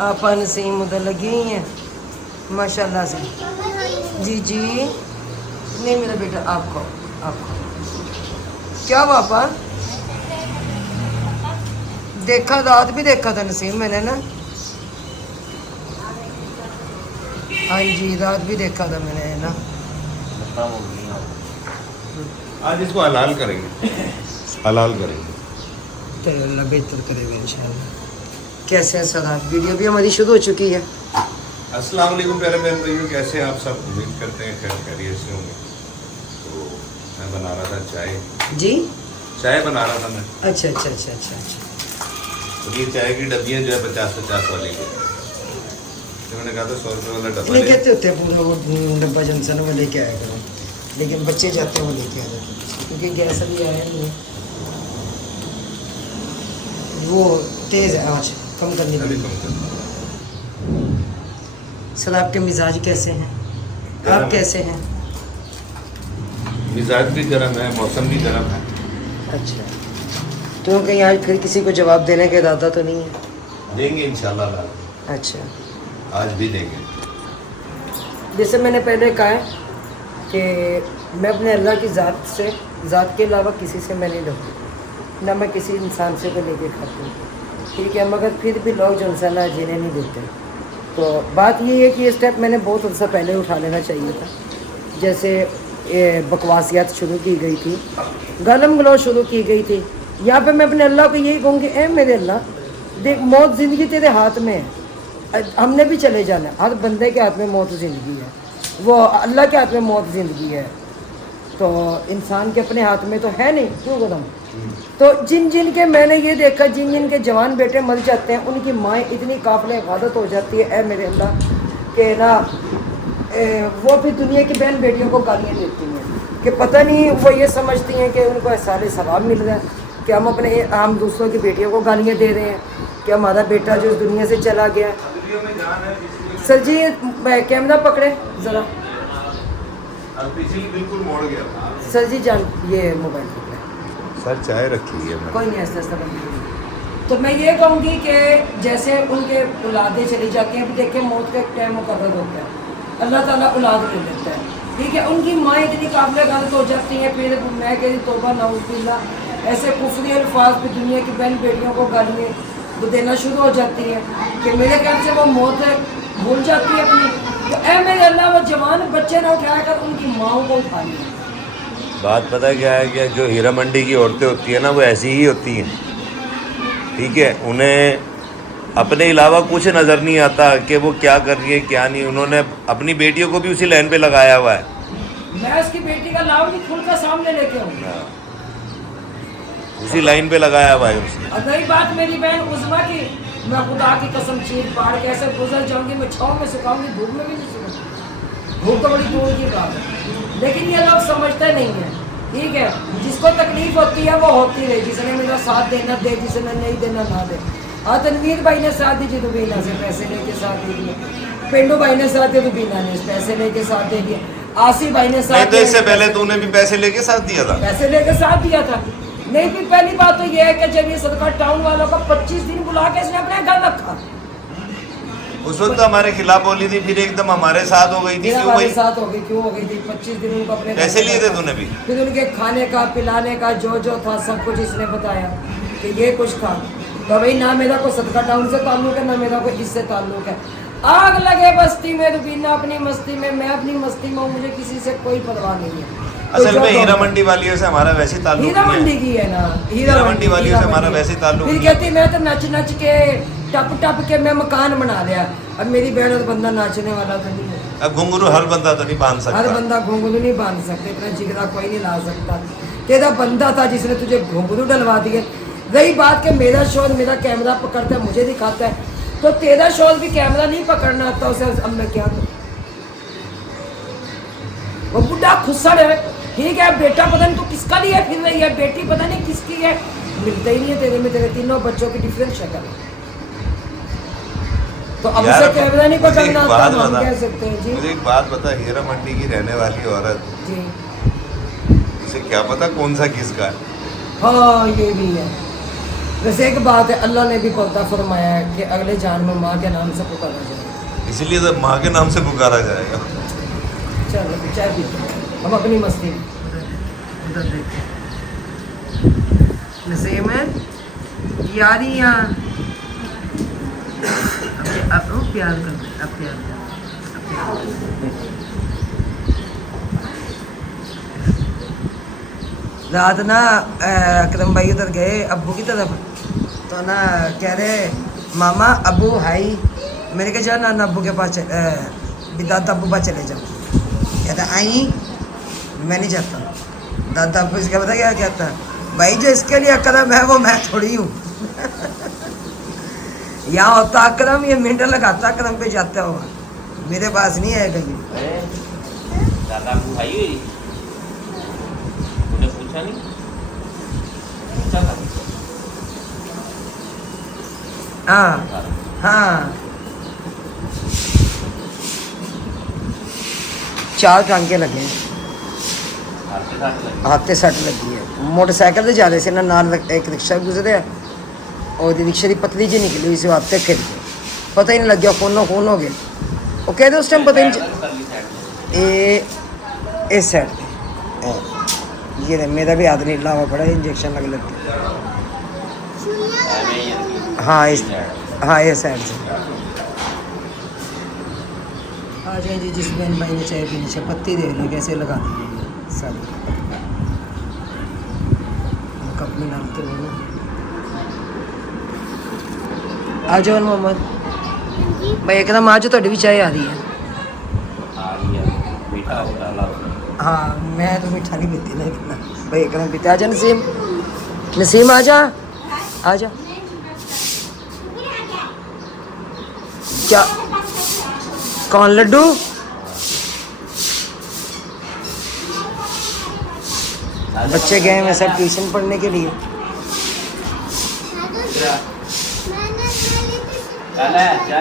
आप नसीम उधर लगी हुई हैं माशाल्लाह से। जी जी नहीं मेरा बेटा आपको क्या पापा देखा रात भी देखा था नसीम मैंने ना। हाँ जी रात भी देखा था मैंने ना। आज इसको हलाल करेंगे, हलाल करेंगे तो अल्लाह बेहतर करेगा इंशाल्लाह। कैसे हैं सर आप? वीडियो भी हमारी शुरू हो चुकी है। अस्सलाम वालेकुम प्यारे बहन भाइयों, कैसे हैं आप सब? उम्मीद करते हैं खैर खैरियत से होंगे। तो मैं बना रहा था चाय। जी चाय बना रहा था मैं। अच्छा अच्छा अच्छा अच्छा अच्छा। तो ये चाय की डब्बियाँ जो है 50-50 वाली की, तो मैंने कहा था 100 रुपये वाला डब्बा नहीं कहते होते पूरा वो डब्बा जंसन वो लेके आया करो, लेकिन बच्चे जाते हैं वो लेके आ जाते हैं क्योंकि गैस अभी आया नहीं है, वो तेज़ है आँच कम करने के लिए। सर आपके मिजाज कैसे हैं? आप कैसे हैं? मिजाज भी गर्म है, मौसम भी गर्म है। अच्छा तो कहीं आज फिर किसी को जवाब देने का इरादा तो नहीं है? देंगे इंशाल्लाह। अच्छा आज भी देंगे। जैसे मैंने पहले कहा है कि मैं अपने अल्लाह की ज़ात के अलावा किसी से मैं नहीं डरती, ना मैं किसी इंसान से को लेके खाती हूँ, ठीक है, मगर फिर भी लोग जो इंसान जीने नहीं देते। तो बात ये है कि ये स्टेप मैंने बहुत अर्सा पहले उठा लेना चाहिए था। जैसे बकवासियात शुरू की गई थी, गालम गलौज शुरू की गई थी, यहाँ पे मैं अपने अल्लाह को यही कहूँगी, ए मेरे अल्लाह देख मौत ज़िंदगी तेरे हाथ में है, हमने भी चले जाना है, हर बंदे के हाथ में मौत ज़िंदगी है, वो अल्लाह के हाथ में मौत ज़िंदगी है, तो इंसान के अपने हाथ में तो है नहीं, क्यों बताऊँ। तो जिन के मैंने ये देखा, जिन के जवान बेटे मर जाते हैं, उनकी माएँ इतनी काफ़िल इबादत हो जाती है, ए मेरे अल्लाह के ना वो फिर दुनिया की बहन बेटियों को गालियाँ देती हैं कि पता नहीं वो ये समझती हैं कि उनको सारे सवाब मिल रहा है कि हम दूसरों की बेटियों को गालियाँ दे रहे हैं कि हमारा बेटा जो इस दुनिया से चला गया। सर जी कैमरा पकड़े ज़रा, बिल्कुल मोड़ गया सर जी जान ये मोबाइल पकड़े सर, चाय रखी है कोई नहीं ऐसा तो मैं ये कहूँगी कि जैसे उनके औलादें चली जाती हैं, अभी देखिए मौत का एक टाइम मुकर्रर होता है, अल्लाह ताला औलाद दे देता है, ठीक है, उनकी माँ इतनी काबिल गलत हो जाती हैं, फिर मैं कहती तौबा नाउज़ुबिल्लाह, ऐसे कुफरी अल्फाज पे दुनिया की बहन बेटियों को गालियाँ वो देना शुरू हो जाती हैं कि मेरे ख्याल से वो मौत भूल जाती है अपनी। तो ऐ मेरे अल्लाह वो जवान बच्चे ना उठाया कर उनकी माओ को उठा लिया। बात पता क्या है कि जो हीरा मंडी की औरतें होती हैं ना, वो ऐसी ही होती हैं, ठीक है, उन्हें अपने अलावा कुछ नज़र नहीं आता कि वो क्या कर रही है क्या नहीं। उन्होंने अपनी बेटियों को भी उसी लाइन पे लगाया हुआ है। मैं उसकी बेटी का नाम भी खुल कर सामने लेके आऊँगा, उसी लाइन पे लगाया हुआ है उसने। और रही बात मेरी बहन उज़मा की, मैं खुदा की कसम चीर पाड़ के ऐसे गुजर जाऊँगी, मैं छाँव में सुखाऊंगी, धूप में भी नहीं सुखाऊंगी, धूप तो बड़ी दूर की बात है, लेकिन ये लोग समझते नहीं हैं, ठीक है, जिसको तकलीफ होती है वो होती रहे, जिसने मेरा साथ देना दे, जिसने नहीं देना ना दे। हाँ तनवीर भाई ने साथ दी, रुबीना से पैसे लेके साथ दे दिए, पेंडू भाई ने साथ दिया, रुबीना ने पैसे लेके साथ दे दिए, आसिफ भाई ने साथ, तो इससे पहले तूने भी पैसे लेके साथ दिया था, पैसे लेके साथ दिया था। नहीं फिर पहली बात तो ये है कि जब ये सदका टाउन वालों का 25 दिन बुला के इसने अपने घर रखा, उस वक्त तो हमारे खिलाफ बोली थी, फिर एकदम हमारे साथ हो गई थी, क्यों हमारे साथ हो गई, क्यों हो गई थी? 25 दिन उनको अपने पैसे लिए थे तूने भी, फिर उनके खाने का पिलाने का जो था सब कुछ इसने बताया कि ये कुछ था। तो भाई ना मेरा कोई सदका टाउन से ताल्लुक है, ना मेरा कोई इससे ताल्लुक है। आग लगे बस्ती में, रुबीना अपनी मस्ती में, मैं अपनी मस्ती में, मुझे किसी से कोई परवाह नहीं है। असल में हीरा मंडी वालियों से हमारा वैसे ताल्लुक हीरा मंडी की है ना, हीरा मंडी वालियों से हमारा वैसे ताल्लुक। फिर कहती मैं तो नच के टप के मैं मकान बना लिया। अब मेरी बहन तो बंदा नाचने वाला तो नहीं है, अब घुंघरू हर बंदा तो नहीं बांध सकता, हर बंदा घुंघरू नहीं बांध सकते, इतना जिगरा कोई नहीं ला सकता। तेरा बंदा था जिसने तुझे घुंघरू डलवा दिए। रही बात कि मेरा शोर मेरा कैमरा पकड़ता है, मुझे दिखाता है, तो तेरा शोर भी कैमरा नहीं पकड़ना आता उसे, अब मैं क्या करूं? वो बुढ़ा खुस्सड़ है, ठीक है, बेटा पता नहीं तू किसका लिए फिर रही है, बेटी पता नहीं किसकी है, मिलता ही नहीं है तेरे में, तेरे तीनों बच्चों की डिफरेंट शक्ल है। तो अब उसे कैमरा नहीं पकड़ना आता, हम कह सकते हैं जी। मुझे एक बात बता, हीरा मंडी की रहने वाली औरत जी, उसे क्या पता कौन सा किसका है? हाँ ये भी है, वैसे एक बात है, अल्लाह ने भी पर्दा फरमाया है कि अगले जान में माँ के नाम से पुकारा जाएगा। इसलिए तो माँ के नाम से पुकारा जाएगा। चलो चाय पीते हैं हम अपनी मस्ती में। उधर देखते नसीम है यारियाँ अब प्यार कर अब प्यार रात ना अकरम भाई उधर गए अब्बू की तरफ, तो ना कह रहे मामा अब्बू हाई, मैंने कहा जाओ ना अब्बू के पास दादा अब्बू पास चले जाओ। कहता आई मैं नहीं जाता। दादा अब्बू इसका पता क्या कहता है, भाई जो इसके लिए अकरम है वो मैं थोड़ी हूँ। यहाँ होता अकरम, ये मिनट लगाता अकरम पे जाता होगा, मेरे पास नहीं है कहीं। दादा अब्बू भाई हुई उन्हें पूछा नहीं, पूछा था। हाँ हाँ 4 टांके लगे हैं, हाथ सट लगी है। मोटरसाइकिल से जा रहे थे ना, नाल एक रिक्शा गुजरे और रिक्शे की पतली जी निकली हुई, हाथ फिर गए, पता ही नहीं लग गया खूनो खून हो गए। वो कहते उस टाइम पता ही नहीं। इस साइड पे ये मेरा भी हाथ नीला हुआ पड़ा, इंजेक्शन लग गया। हाँ इस साइड से आ जाए जी। जिस बहन भाई ने चाय पीनी चाहिए, पत्ती देख लो कैसे लगा दी सारी कप में डालते हुए ना। आ जाओ मोहम्मद भाई, एकदम आ जाओ, थोड़ी भी चाय आ रही है। मीठा हो डाला हाँ मैं तो मीठा नहीं पीती ना इतना भाई, एकदम पीते। आ जा नसीम, नसीम आ जा, आ जा। क्या कौन लड्डू? बच्चे गए हैं सब ट्यूशन पढ़ने के लिए।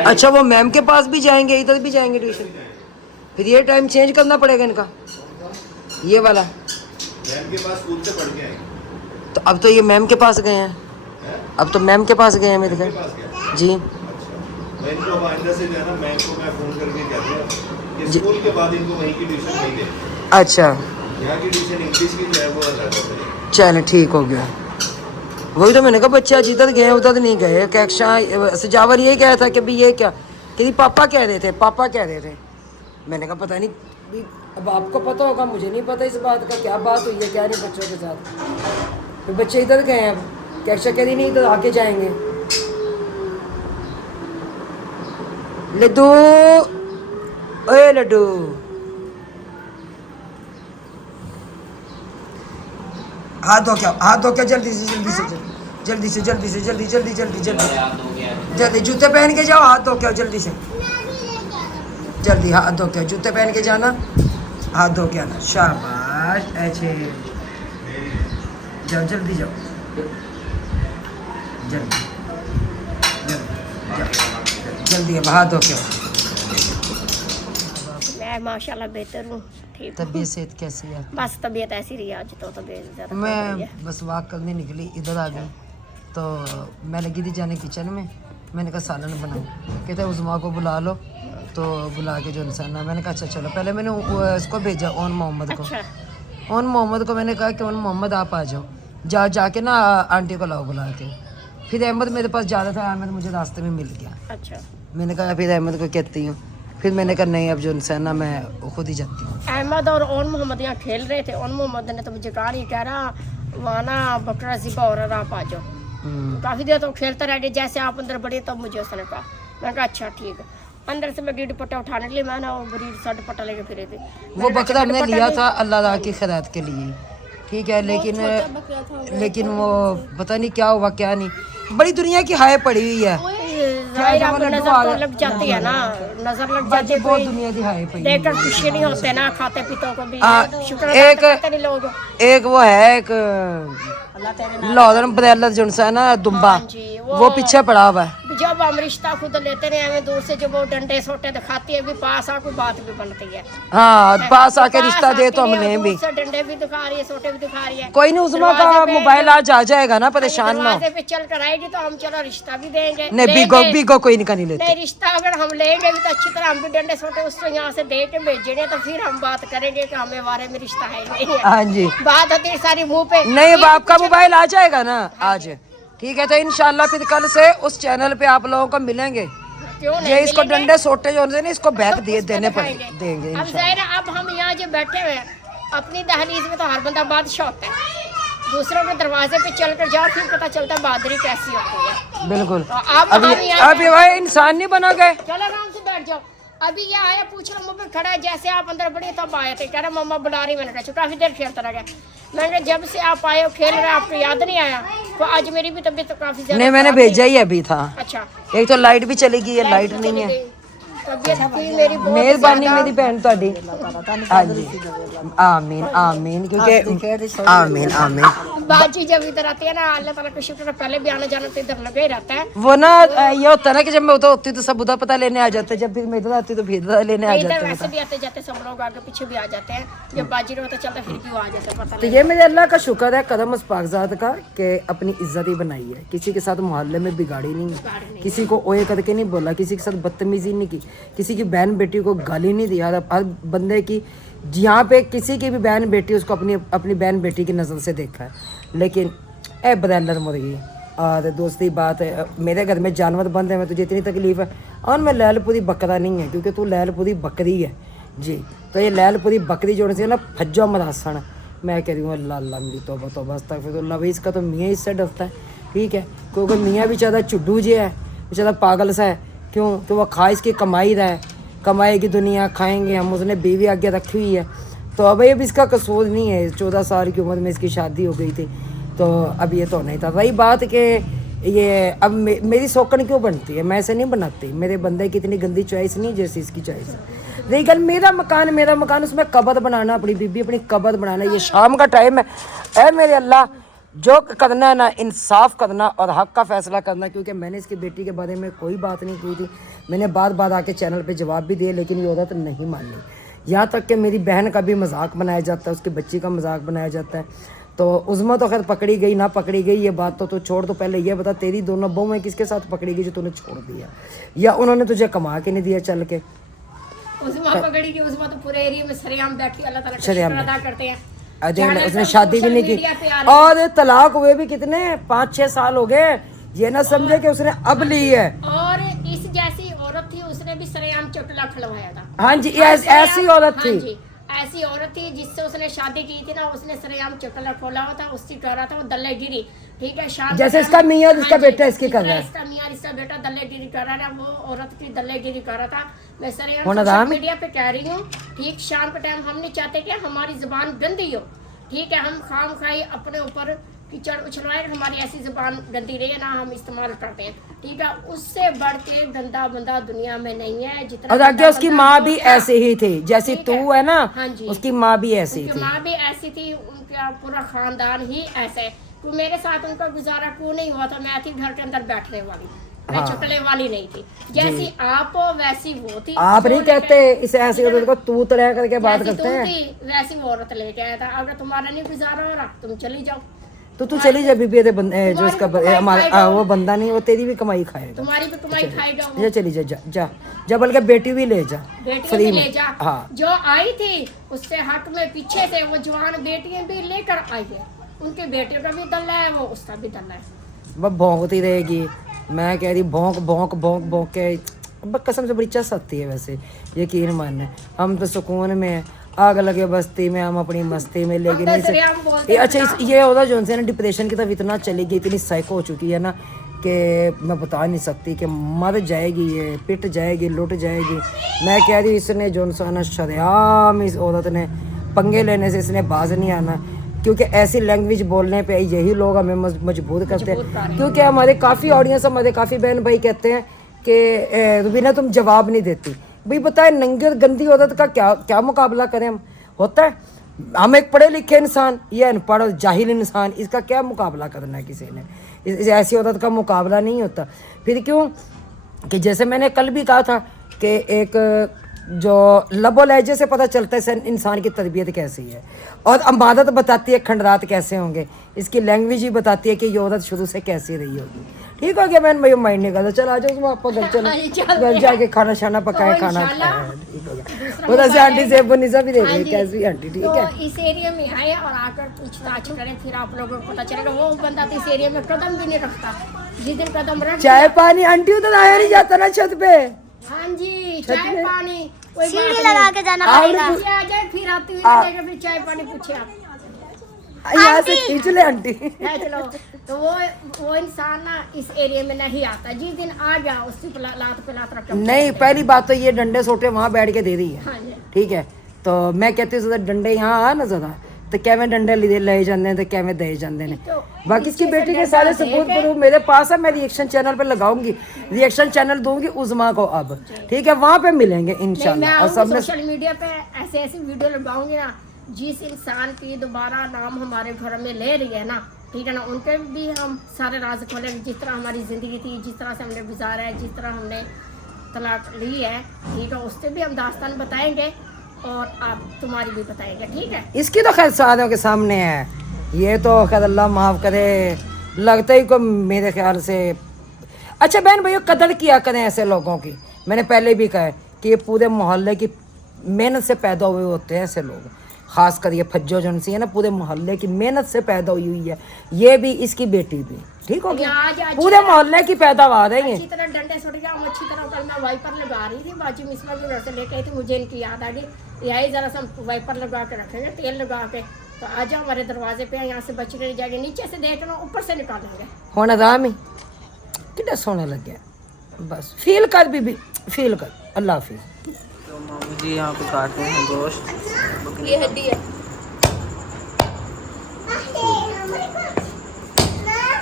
अच्छा वो मैम के पास भी जाएंगे, इधर भी जाएंगे ट्यूशन, फिर ये टाइम चेंज करना पड़ेगा इनका, ये वाला। मैम के पास स्कूल से पढ़ के आए। तो अब तो ये मैम के पास गए हैं, अब तो मैम के पास गए हैं मेरे घर जी। मैं इनको अब आइंदा से जाना, मैम को मैं फ़ोन करके कहता हूँ कि स्कूल के बाद इनको वहीं की ट्यूशन नहीं दे। अच्छा यहाँ की ट्यूशन इंग्लिश की जो है वो अलग है। चलें ठीक हो गया। वही तो मैंने कहा बच्चे आज इधर गए उधर नहीं गए। कैक्शा सजावर ये कहा था कि भाई ये क्या, कि पापा कह रहे थे, पापा कह रहे थे। मैंने कहा पता नहीं भी, अब आपको पता होगा, मुझे नहीं पता इस बात का, क्या बात हुई है क्या नहीं बच्चों के साथ। तो बच्चे इधर गए हैं, अब कैक्शा कह रही नहीं इधर आके जाएंगे। लड्डू ओए लड्डू, हाथ धो क्या, हाथ धो क्या, जल्दी से जल्दी से जल्दी से जल्दी से जल्दी जल्दी जल्दी जल्दी जल्दी जूते पहन के जाओ, हाथ धो क्या जल्दी से जल्दी, हाथ धो क्या, जूते पहन के जाना, हाथ धो के आना। शाबाश अच्छे, जाओ जल्दी जाओ, जल्दी जल्दी अब हाथ धो के। मैं माशाल्लाह बेहतर हूँ, ठीक हूँ। तबीयत सेहत कैसी है? बस तबीयत ऐसी रही आज तो तबीयत ज़्यादा खराब रही है। मैं बस वॉक करने निकली, इधर आ गई तो मैं लगी थी जाने किचन में। मैंने कहा सालन बनाओ, कहते उज़मा को बुला लो, तो बुला के जो इंसान ना, मैंने कहा अच्छा चलो। पहले मैंने उसको भेजा ओन मोहम्मद को, अच्छा ओन मोहम्मद को मैंने कहा कि ओन मोहम्मद आप आ जाओ, जाके ना आंटी को लाओ बुला के। फिर अहमद मेरे पास जा रहा था, अहमद मुझे रास्ते में मिल गया। अच्छा मैंने कहा फिर अहमद को कहती हूँ, फिर मैंने कहा नहीं अब जो इंसान ना मैं खुद ही जाती हूँ। अहमद और ओन मोहम्मद यहाँ खेल रहे थे। ओन मोहम्मद ने तो मुझे कहा नहीं, कह रहा वहाँ ना बकरा सिपा और आप आ जाओ। काफ़ी देर तो खेलता रह गया, जैसे आप अंदर बढ़े तब मुझे उसने कहा। मैं कहा अच्छा ठीक है। अंदर से मैं गिर दुपट्टा उठाने के लिए, मैं ना वो बड़ी सा दुपट्टा लेके फिरे थे। वो बकरा हमने लिया था अल्लाह की खैरात के लिए, ठीक है, लेकिन वो पता नहीं क्या हुआ क्या नहीं। बड़ी दुनिया की हाय पड़ी हुई है, जाहिर आपको नजर तो लग जाती है ना, नजर लग जाती है। बहुत दुनिया की हाय पड़ी। देखकर खुशी नहीं होते ना, खाते पीतों को भी शुक्र एक करते नहीं लोग। एक वो है एक लाहौर बरेला जो है ना दुम्बा, जी, वो पीछे पड़ा हुआ है। जब हम रिश्ता खुद लेते रहे हमें दूर से जब वो डंडे सोटे दिखाती है भी पास आके बात भी बनती है। हाँ पास आके रिश्ता दे तो हमने भी। डंडे भी दिखा रही है सोटे भी दिखा रही है। कोई नहीं उस्मा का मोबाइल आज आ जाएगा ना, परेशान ना हो। दरवाजे पे चल कर आएगी तो हम चलो रिश्ता भी देंगे। नहीं बीगो कोई नहीं लेते। नहीं रिश्ता अगर हम लेंगे भी तो अच्छी तरह हम भी डंडे सोटे उसको यहाँ से दे के भेजेंगे तो फिर हम बात करेंगे कि हमें बारे में रिश्ता है नहीं है। हाँ जी बात होती है सारी मुंह पे। नहीं अब आपका मोबाइल आ जाएगा ना आज, ठीक है। तो इंशाल्लाह फिर कल से उस चैनल पे आप लोगों को मिलेंगे। क्यों नहीं ये इसको मिलेंगे? डंडे सोटे जो होते हैं इसको बैक तो दिए उसको देने दिखाएंगे। देंगे अब इंशाल्लाह। ज़ाहिर है अब हम यहाँ जो बैठे हुए हैं अपनी दहलीज में तो हर बंदा बादशाह होता है। दूसरों के दरवाजे पे चल कर जाओ फिर पता चलता है बहादुरी कैसी होती है। बिल्कुल तो अब ये भाई इंसान नहीं बना गए। चलो आराम से बैठ जाओ। अभी ये आया पूछ रहा मुँह पे खड़ा है जैसे आप अंदर बड़े तब आए थे। कह रहा मम्मा बुला रही। मैंने कहा काफी देर खेलता रह गया। मैंने कहा जब से आप आए हो खेल रहे आपको याद नहीं आया? तो आज मेरी भी तबीयत तो काफी ज्यादा नहीं मैंने खराब भेजा ही अभी था। थी। अच्छा एक तो लाइट भी चली गई है, लाइट नहीं है। तबीयत थी मेरी बहुत मेहरबानी ज्यादा। मेरी बहन ਤੁਹਾਡੀ। हाँ जी आमीन आमीन क्योंकि आमीन आमीन। बाजी जब इधर आती है ना अल्लाह ताला का शुक्र है पहले भी आना जाना तो इधर लगे ही रहता है। वो ना ये होता है ना कि जब मैं उधर होती तो सब उधर पता लेने आ जाते, जब फिर मैं इधर आती तो फिर इधर लेने आ इधर जाते। वैसे भी आते जाते सब लोग आगे पीछे भी आ जाते हैं। जब बाजी नहीं पता चलता फिर भी वो आ जाता है पता तो ये मेरे अल्लाह का शुक्र है कदम उस पाकजात का कि अपनी इज्जत ही बनाई है। किसी के साथ मोहल्ले में बिगाड़ी नहीं, किसी को ओए करके नहीं बोला, किसी के साथ बदतमीजी नहीं की, किसी की बहन बेटी को गाली नहीं दी। हर बंदे की यहाँ पे किसी की भी बहन बेटी उसको अपनी बहन बेटी की नज़र से देखा है। लेकिन ए ब्रैलर मुर्गी और दोस्ती बात है, मेरे घर में जानवर बंद है, मैं तुझे इतनी तकलीफ़ है। और मैं लैलपुरी बकरा नहीं है क्योंकि तू लैलपुरी बकरी है जी। तो ये लैलपुरी बकरी जोड़ने से ना फज्जो मरासन मैं कह रही हूँ अल्लाह अल्लाह मेरी तौबा तौबा अस्तगफिरुल्लाह। भाई इसका तो मियाँ इससे डरता है, ठीक है, क्योंकि मियाँ भी ज़्यादा चुड्डू जी है, ज़्यादा पागल सा है। क्यों कि वो खा इसकी कमाई रहा है, कमाई की दुनिया खाएंगे हम, उसने बीवी आगे रखी हुई है। तो अब इसका कसूर नहीं है, 14 साल की उम्र में इसकी शादी हो गई थी तो अब ये तो नहीं था। रही बात कि ये अब मेरी शौकन क्यों बनती है, मैं ऐसे नहीं बनाती। मेरे बंदे की इतनी गंदी चॉइस नहीं जैसी इसकी चॉइस है। रही गल मेरा मकान उसमें कबर बनाना, अपनी बीबी अपनी कबर बनाना। ये शाम का टाइम है, ऐ मेरे अल्लाह जो करना है ना इंसाफ करना और हक का फैसला करना। क्योंकि मैंने इसकी बेटी के बारे में कोई बात नहीं की थी, मैंने बार बार आके चैनल पे जवाब भी दिए, लेकिन ये औरत नहीं मानी। यहाँ तक कि मेरी बहन का भी मजाक बनाया जाता है, उसकी बच्ची का मजाक बनाया जाता है। तो उज़्मा तो खैर पकड़ी गई ना पकड़ी गई ये बात तो छोड़। तो पहले ये बता तेरी दोनों बहुएं किसके साथ पकड़ी गई जो तूने छोड़ दिया, या उन्होंने तुझे कमा के नहीं दिया चल के? उस्मा पकड़ी कि उस्मा तो पूरे एरिया में सरेआम बैठी अल्लाह ताला का सरेआम शुक्र अदा करते हैं। अजय उसने शादी भी नहीं की और तलाक हुए भी कितने 5-6 साल हो गए। ये ना समझे कि उसने अब ली है। और इस जैसी औरत थी उसने भी सरेआम चुटला खिलवाया था। हाँ जी ऐसी औरत हाँ थी। जी, ऐसी औरत थी जिससे उसने शादी की थी ना, उसने सरेआम चुटला खोला हुआ था, उससे कह रहा था वो दल्ले गिरी, ठीक है। शाम जैसे इसका मियाँ और इसका बेटा इसकी कर रहा है, इसका मियाँ इसका बेटा दल्ले गिरी कर रहा है, वो औरत की दल्ले गिरी कर रहा था। मैं सरेआम होना सोशल दाम? मीडिया पे कह रही हूँ, ठीक। शाम के टाइम हम नहीं चाहते कि हमारी जुबान गंदी हो, ठीक है। हम खाम खाई अपने ऊपर कीचड़ उछलवाए, हमारी ऐसी जुबान गंदी रही है ना, हम इस्तेमाल करते हैं, ठीक है। उससे बढ़ के गंदा बंदा दुनिया में नहीं है। जितना और आगे उसकी माँ भी ऐसे ही थी जैसी तू है ना, हाँ जी, उसकी माँ भी ऐसी उनकी थी। माँ भी ऐसी थी, उनका पूरा खानदान ही ऐसा है। तो मेरे साथ उनका गुजारा क्यों नहीं हुआ था? मैं थी घर के अंदर बैठने वाली, मैं चुटले वाली नहीं थी। जैसी आप हो वैसी वो थी। आप नहीं कहते इसे ऐसी औरत को तू तरह करके बात जैसी करते तुम हैं। थी वैसी वो औरत लेके आया था। अगर तुम्हारा नहीं गुजारा हो रहा तुम चली जाओ, तो तू चली जा बीबी जो इसका हमारा वो बंदा नहीं, वो तेरी भी कमाई खाएगा। तुम्हारी भी कमाई खाएगा वो। जा चली जा जा जा, जा बल्कि बेटी भी ले जा बेटी फ्री भी में। ले जा। हाँ जो आई थी उससे हक में पीछे से वो जवान बेटियां भी लेकर आई है, उनके बेटे का भी दल्ला है, वो उसका भी दल्ला है। बस भौंकती रहेगी। मैं कह रही भौंक भौंक भौंक भौंक के बस कसम से बड़ी चस आती है। वैसे यकीन मानना हम तो सुकून में आग लगे बस्ती में, हम अपनी मस्ती में। लेकिन अच्छा ये होता जो उनसे ना डिप्रेशन की तरफ इतना चली गई, इतनी साइको हो चुकी है ना कि मैं बता नहीं सकती कि मर जाएगी, ये पिट जाएगी, लुट जाएगी। मैं कह रही इसने जो ना शरेआम इस औरत ने पंगे लेने से इसने बाज नहीं आना, क्योंकि ऐसी लैंग्वेज बोलने पे यही लोग हमें मजबूर करते हैं। क्योंकि हमारे काफ़ी ऑडियंस, हमारे काफ़ी बहन भाई कहते हैं कि रुबीना तुम जवाब नहीं देती। भाई बताए नंगे और गंदी औरत का क्या क्या मुकाबला करें हम? होता है हम एक पढ़े लिखे इंसान, ये अनपढ़ और जाहिल इंसान, इसका क्या मुकाबला करना है किसी ने? इस ऐसी औरत का मुकाबला नहीं होता। फिर क्यों कि जैसे मैंने कल भी कहा था कि एक जो लबो लहजे से पता चलता है इंसान की तरबियत कैसी है, और अमादत बताती है खंडरात कैसे होंगे, इसकी लैंग्वेज ही बताती है कि ये औरत शुरू से कैसी रही होगी। ठीक हो गया, मैंने भाई माइंड नहीं करता, चल आ जाओ तुम आपको घर चलो, घर जाके खाना शाना पकाए, खाना खाए। ठीक हो गया। उधर से आंटी से बुनिसा भी देख रही कैसी आंटी। ठीक है, तो इस एरिया में आए और आकर पूछताछ करें, फिर आप लोगों को पता चलेगा। वो बंदा तो इस एरिया में कदम भी नहीं रखता, जिस दिन कदम रख चाय पानी आंटी उधर आया नहीं जाता ना छत पे। हाँ जी, चाय पानी सीढ़ी लगा के जाना पड़ेगा। आ जाए फिर आती हुई लगेगा, फिर चाय पानी पूछे आप। यहाँ से खींच ले आंटी। है चलो, तो वो इंसान ना इस एरिया में नहीं आता। जिस दिन आ जाओ उसकी लात पे लात रख। नहीं, पहली बात तो ये डंडे सोटे वहाँ बैठ के दे रही है। हाँ जी, ठीक है, तो मैं कहती हूँ डंडे यहाँ आ ना ज़्यादा, तो क्या मैं डंडे ले जाते तो क्या मैं दे जाते हैं। बाकी इसकी बेटी के सारे सबूत प्रूफ मेरे पास है, मैं रिएक्शन चैनल पे लगाऊंगी, रिएक्शन चैनल दूंगी उज़मा को अब। ठीक है, वहाँ पे मिलेंगे इंशाल्लाह। और सब सोशल मीडिया पे ऐसे ऐसे वीडियो लगाऊंगी ना, जिस इंसान की दोबारा नाम हमारे घर में ले रही है ना, ठीक है ना, उनके भी हम सारे राज खोलेंगे। जिस तरह हमारी ज़िंदगी थी, जिस तरह से हमने गुजारा है, जिस तरह हमने तलाक ली है, ठीक है, उससे भी हम दास्तान बताएंगे और आप तुम्हारी भी बताएंगे। ठीक है, इसकी तो खैर सादों के सामने है, ये तो खैर अल्लाह माफ़ करे, लगता ही को मेरे ख्याल से। अच्छा बहन भैया, कदर किया करें ऐसे लोगों की। मैंने पहले भी कहा है कि ये पूरे मोहल्ले की मेहनत से पैदा हुए होते हैं ऐसे लोग, खास कर ये फज्जो जनसी है ना, पूरे मोहल्ले की मेहनत से पैदा हुई है। ये भी, इसकी बेटी भी। ठीक हो गया, पूरे मोहल्ले की पैदावार है ये। अच्छी तरह डंडे छोड़ गया, अच्छी तरह कल मैं वाइपर लगा रही थी, बाजी मिसवा के घर से लेके आई थी, मुझे इनकी याद आ गई। यही जरा सा वाइपर लगा के रखेंगे, तेल लगा के, तो आ जाओ हमारे दरवाजे पे, यहाँ से बच नहीं जाएंगे, नीचे से देखना, ऊपर से निकालेंगे। होना आराम ही कितना सोना लग गया, बस फील कर बीबी, फील कर। अल्लाह हाफिज़। तो मामू जी यहाँ पे काट रहे हैं गोश्त। ये हड्डी है।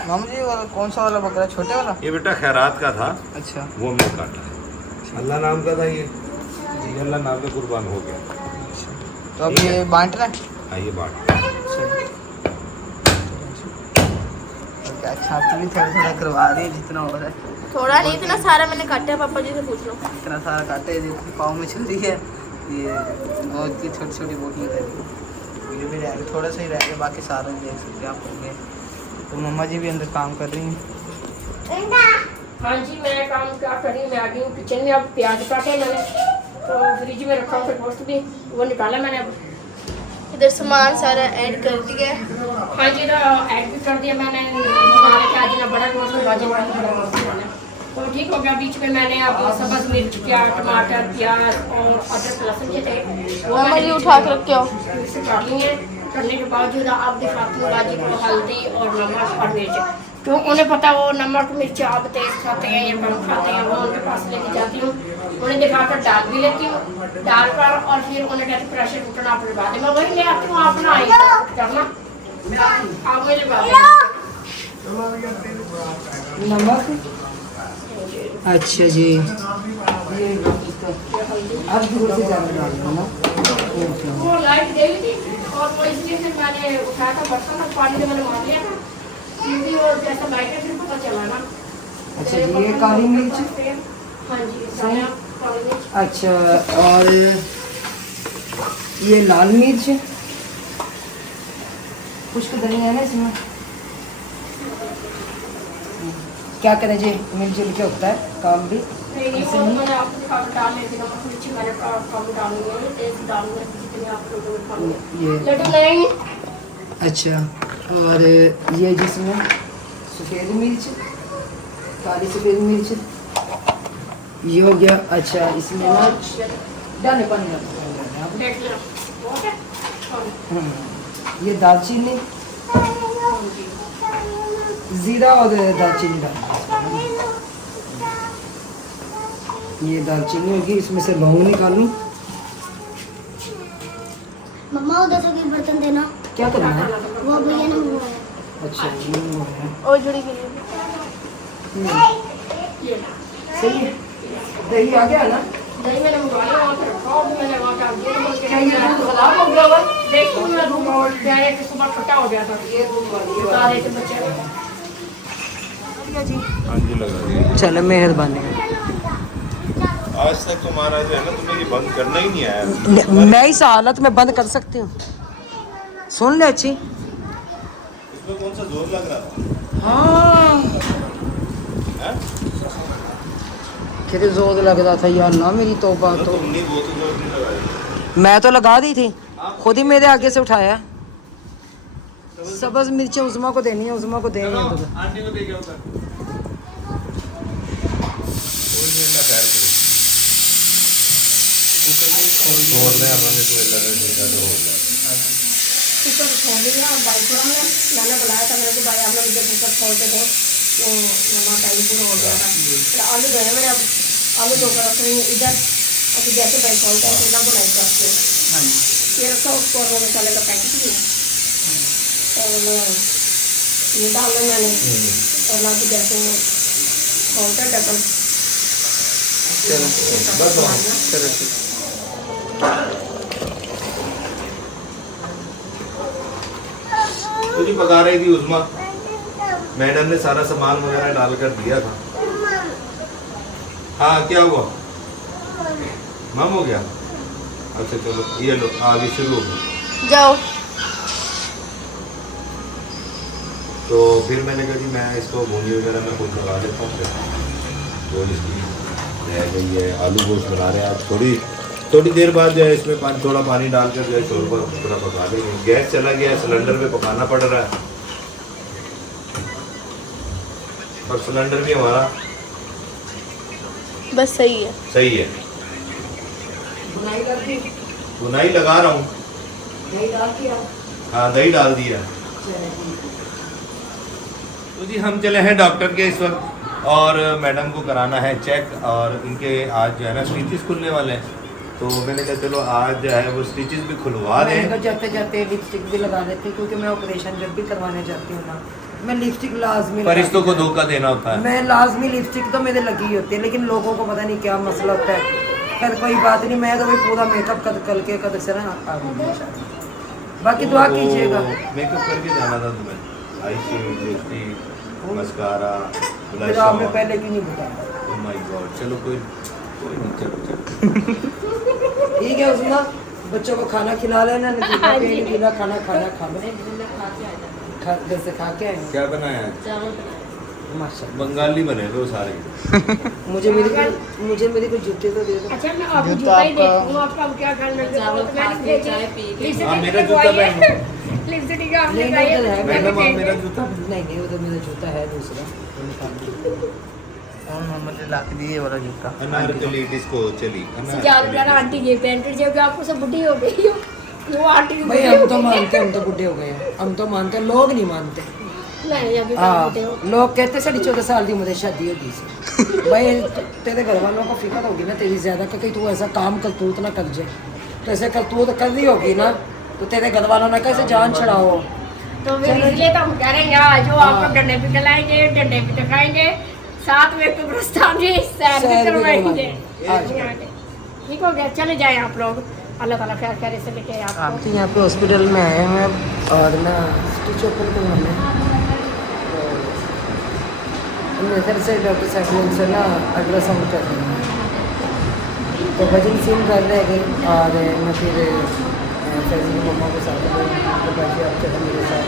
मामू जी वो कौन सा वाला बकरा, छोटे वाला? ये बेटा खैरात का था, अच्छा, वो हमने काटा है। अल्लाह नाम का था ये, अल्लाह नाम पे कुर्बान हो गया। तो अब ये बांट रहे हैं? हाँ, ये बात अच्छा, आपकी भी थोड़ा थोड़ा करवा रही है जितना हो रहा है। थोड़ा नहीं, इतना सारा मैंने काटा है, पापा जी से पूछ लो। इतना सारा काटे है, जिसकी पाँव में छुरी है, ये बहुत की छोटी छोटी बोटियाँ करी। ये भी रह गए, थोड़ा सा ही रह गया, बाकी सारा देख सकते हैं आप होंगे। तो मम्मा जी भी अंदर काम कर रही हैं। हाँ जी, मैं काम क्या कर रही हूँ, मैं आ गई हूँ किचन में। अब प्याज काटे मैंने, तो फ्रिज में रखा हुआ गोश्त भी वो निकाला मैंने। अब इधर सामान सारा ऐड कर दिया है। हाँ जी, ऐड भी कर दिया मैंने। आज ना बड़ा गोश्त में भाजी बड़ा गोश्त बनाना, तो ठीक हो गया। बीच में मैंने अब सब्ज़ मिर्च, प्याज, टमाटर, प्याज और अदरक लहसुन के थे वो मम्मा जी उठा के रखे हो। मिक्स कर लिए। करने के बावजूद अब दिखाती हूँ बाजी को हल्दी और नमक और मिर्च, तो उन्हें पता वो नमक मिर्च आप तेज खाते हैं या कम खाते हैं, वो उनके पास लेके जाती हूँ, उन्हें दिखाकर डाल भी लेती हूँ, डालकर और फिर उन्हें कहते प्रेशर कुकर आप लगा दें। मैं वही ले आती हूँ, आप ना आई करना, आप मुझे लगा दें नमक। अच्छा जी, ये अब दूर से ज़्यादा डाल दो ना। वो लाइट गई थी और वो इसलिए फिर मैंने उठाया था बर्तन और पानी में मैंने मार लिया था, क्योंकि वो जैसा लाइट है फिर पता चला ना। अच्छा जी, ये काली मिर्च। हाँ जी, सारा काली मिर्च। अच्छा, और ये लाल मिर्च, कुछ तो धनिया है ना इसमें। क्या करें जी, मिलजुल के होता है काम भी। नहीं वो मैंने आपको दिखाकर डाल लेती हूँ, मिर्ची मैंने कम डालूंगी और तेज डालूंगी जितनी आप लोगों को खानी ये है। लड्डू नहीं। अच्छा, और ये जिसमें सफ़ेद मिर्च, काली सफ़ेद मिर्च, ये हो गया। अच्छा, इसमें ना डाले पानी डाल, देख लो ओके। ये दालचीनी, ज़ीरा और दालचीनी डाल, ये दालचीनी होगी। इसमें से लौंग निकालूं। मम्मा उधर से कोई बर्तन देना, क्या करना है? वो भैया ने मंगवाया। अच्छा, ये हो गया। और जुड़ी के लिए सही है, दही आ गया ना। दही मैंने मंगवा लिया वहाँ पे रखा और मैंने वहाँ का गेट खोल के खराब हो गया हुआ देखो मैं रूम और क्या है कि सुबह खट्टा हो गया था ये रूम वाली बता रहे थे बच्चे हाँ जी लगा दिया। चलो मेहरबानी। आज तक तुम्हारा जो है ना तुम्हें ये बंद करना ही नहीं आया। मैं इस हालत में बंद कर सकती हूँ। सुन ले अच्छी। इसमें कौन सा जोर लग रहा था? हाँ हैं? कितने जोर लग रहा था यार ना मेरी तौबा तो। तुमने वो तो जोर नहीं लगाया। मैं तो लगा दी थी, खुद ही मेरे आगे से उठाया। सब्ज़ मिर्चें उस्मा को देनी है, उस्मा को देनी है। आंटी को दे गया उधर। कुकर खोल लिया और भाई थोड़ा मैंने बुलाया था मेरे को भाई आप लोग मुझे कुकर खोल के दो तो हमारा टाइम पूरा हो गया था। फिर आलू धोए मैंने अब आलू धोकर रखे इधर अभी जैसे भाई खोल कर सीधा बनाई करते ये रखा उसको और मसाले का पैकेट भी और ये डाला मैंने और ना कि जैसे खोलता ढक्कन चलो ठीक। तो जी पका रही थी उस्मा, मैडम ने सारा सामान वगैरह डालकर दिया था। हाँ क्या हुआ? मम हो गया? अच्छा चलो ये लो आगे शुरू हो गया। जाओ। तो फिर मैंने कहा जी मैं इसको बूंदी वगैरह में कुछ लगा देता हूँ। तो इसकी रह गई है, आलू गोश्त बना रहे हैं आप। थोड़ी देर बाद जो है इसमें थोड़ा पानी डालकर जो है शोरबा पूरा पका देंगे। गैस चला गया है, सिलेंडर पे पकाना पड़ रहा है और सिलेंडर भी हमारा बस सही है। सही है। बुनाई कर दी, बुनाई लगा रहा हूँ। दही डाल दिया। हाँ दही डाल दिया। तो जी हम चले हैं डॉक्टर के इस वक्त और मैडम को कराना है चेक और इनके आज जो है ना स्टिचेस खुलने वाले हैं। तो मैंने कहा चलो आज जो है वो स्टिचेस भी खुलवा मैंने दें। कहा जाते जाते लिपस्टिक भी लगा देती क्योंकि मैं ऑपरेशन जब भी करवाने जाती हूँ ना मैं लिपस्टिक लाजमी फरिश्तों को धोखा देना होता है। मैं लाजमी लिपस्टिक तो मेरे लगी होती है लेकिन लोगों को पता नहीं क्या मसला होता है। खैर कोई बात नहीं, मैं तो भाई पूरा मेकअप कर के कद से ना आ गई इंशाल्लाह। बाकी दुआ कीजिएगा। मेकअप करके जाना था तुम्हें, आईशेड, लिपस्टिक, मस्कारा, फिर आपने पहले क्यों नहीं बताया? Oh my God. चलो कोई नहीं, चलो ठीक है उसमें बच्चों को खाना खिला लेना, पेट गीला खाना खा लो। घर से खा के आए क्या बनाया है? माशाल्लाह। बंगाली बने थे वो सारे। मुझे मेरी कुछ जूते तो दे दो। अच्छा मैं आपको जूता ही देखती हूँ आपका क्या करना है हाँ मेरा जूता पहनो। लिपस्टिक नहीं आपने नहीं उधर है मैडम आप मेरा जूता नहीं उधर मेरा जूता है दूसरा। और मोहम्मद ने ला के दिए ये वाला जूता। अनारकली डिस्को चली। यार यार आंटी ये पेंटेड जो कि आपको सब बुढ़ी हो गई हो वो आंटी भी भाई बुढ़ी हम हो तो गई है। मानते हैं, हम तो बुढ़े हो गए हैं, हम तो मानते हैं, लोग नहीं मानते। नहीं अभी हाँ बुढ़े हो लोग कहते साढ़े 14 साल की उम्र शादी होगी से। भाई तेरे घर वालों को फिक्र होगी ना तेरी ज्यादा कि कहीं तू ऐसा काम करतूत ना कर जाए। तो ऐसे करतूत कर रही होगी ना तो तेरे घर वालों ने कैसे जान छड़ाओ। तो फिर इसलिए तो हम कह रहे हैं यहाँ जो आपको डंडे भी खिलाएंगे डंडे भी दिखाएंगे साथ में कब्रिस्तान भी सैर भी सैर भी करवाएंगे। करवाएंगे। ठीक हो गया, चले जाए आप लोग। अल्लाह ताला खैर खैर से लेके आप तो यहाँ पे हॉस्पिटल में आए हैं और ना स्टिच ओपन करवाने। तो मेरे ख्याल से डॉक्टर साहब ने उनसे ना अल्ट्रासाउंड कर रहे हैं तो वजन सीन कर रहे हैं और मैं फिर फैजल की मम्मा के साथ तो बाकी आप चले मेरे साथ।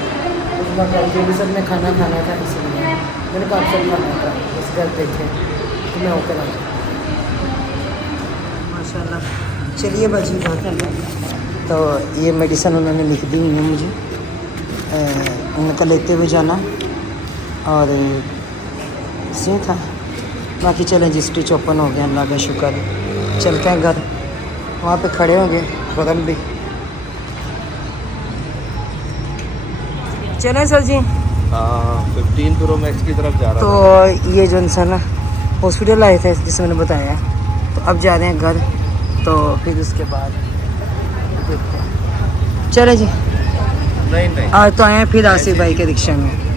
उस बात कल भी सब ने खाना खाना था इसलिए मैंने कहा आप सब खाना था बस घर देखे तो मैं होकर आ जाऊँ माशाल्लाह। चलिए बाजी बात तो ये मेडिसिन उन्होंने लिख दी हुई है मुझे उनका लेते हुए जाना और से था। बाकी चलें जी स्टिच ओपन हो गया अल्लाह का शुक्र। चलते हैं घर, वहाँ पे खड़े हो गए खुरम भी। चलें सर जी। हाँ 15 प्रो मैक्स की तरफ जा रहा तो ये जो इंसान हॉस्पिटल आए थे जिसे मैंने बताया तो अब जा रहे हैं घर तो फिर उसके बाद देखते हैं। चले जी नहीं आज तो आए हैं फिर आसिफ भाई के रिक्शा में।